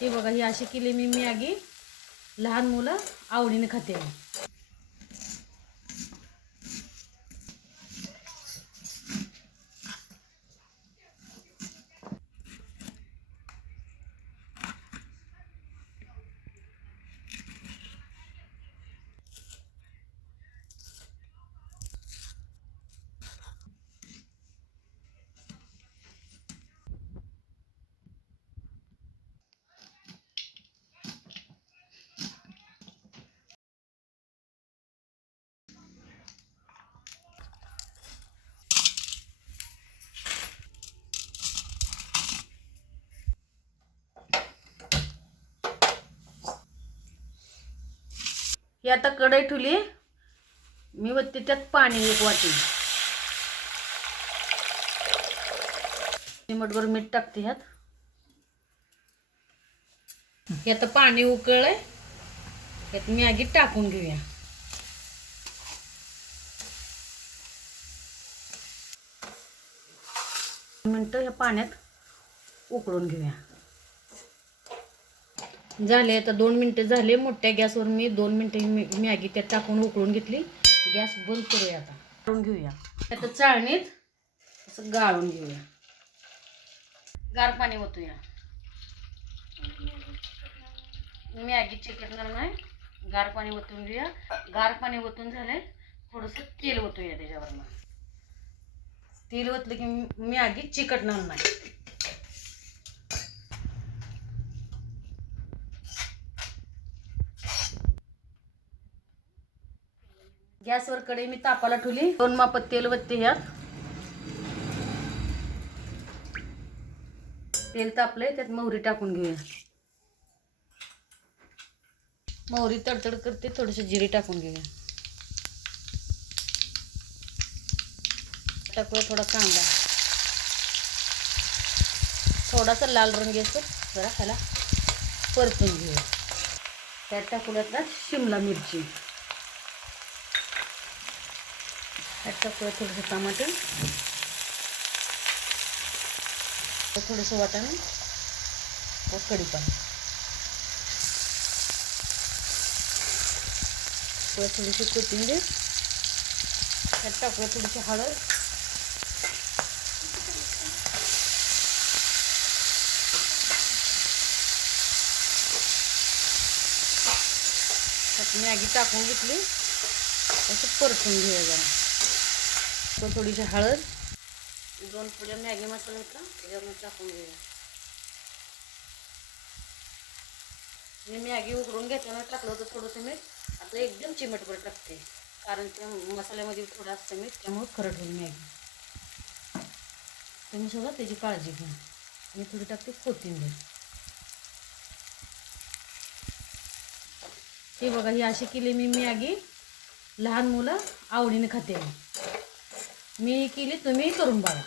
हे बघा ही अशी केली मी मॅगी. लहान मुलं आवडीने खाते. ही आता कढई ठेवली. मी व त्यात पाणी एक वाटी. चिमटभर मीठ टाकते ह्यात. हे आता पाणी उकळलंय. यात मॅगी टाकून घेऊया. मिनटं ह्या पाण्यात उकळून घेऊया. झाले आता दोन मिनटं झाले. मोठ्या गॅसवर मी दोन मिनटं मी- मॅगी त्यात टाकून उकळून घेतली. गॅस बंद करूया आता. गाळून घेऊया. आता चाळणीत असं गाळून घेऊया. गार पाणी ओतूया. मॅगी चिकटणार नाही. गार पाणी ओतून घेऊया. गार पाणी ओतून झालंय. थोडंसं तेल ओतूया त्याच्यावरनं. तेल ओतलं की मॅगी चिकटणार नाही. गॅसवर कडे मी तापाला ठेवली. दोन माप तेल वत्ते ह्यात तेल तापले त्यात मोहरी टाकून घेऊया. मोहरी तडतड करते थोडस जिरे टाकून घेऊया. टाकूया थोडा कांदा. थोडासा लाल रंग येतो जरा ह्याला परतून घेऊया. त्यात टाकूया आता शिमला मिरची. त्यात टाकूया थोडंसं टमाटर थोडंसं वाटाणे. व कढीपत्ता. व थोडीशी कोथिंबीर. त्यात टाकूया थोडीशी हळद. त्यात मॅगी टाकून घेतली. असं परतून घेऊया जरा. तो थोडीशी हळद दोन पुढे मॅगी मसाला होता त्याच्यावर टाकून घेऊया. मी मॅगी उकडून घेताना टाकलं होतं थोडंसं मीठ. आता एकदम चिमटभर टाकते कारण त्या मसाल्यामध्ये थोडं असतं मीठ त्यामुळे खरट होईल मॅगी. तुम्ही सुद्धा त्याची काळजी घ्या. मी थोडी टाकते कोथिंबीर. हे बघा ही अशी केली मी मॅगी. लहान मुलं आवडीने खाते. मी केली तुम्ही करून बघा.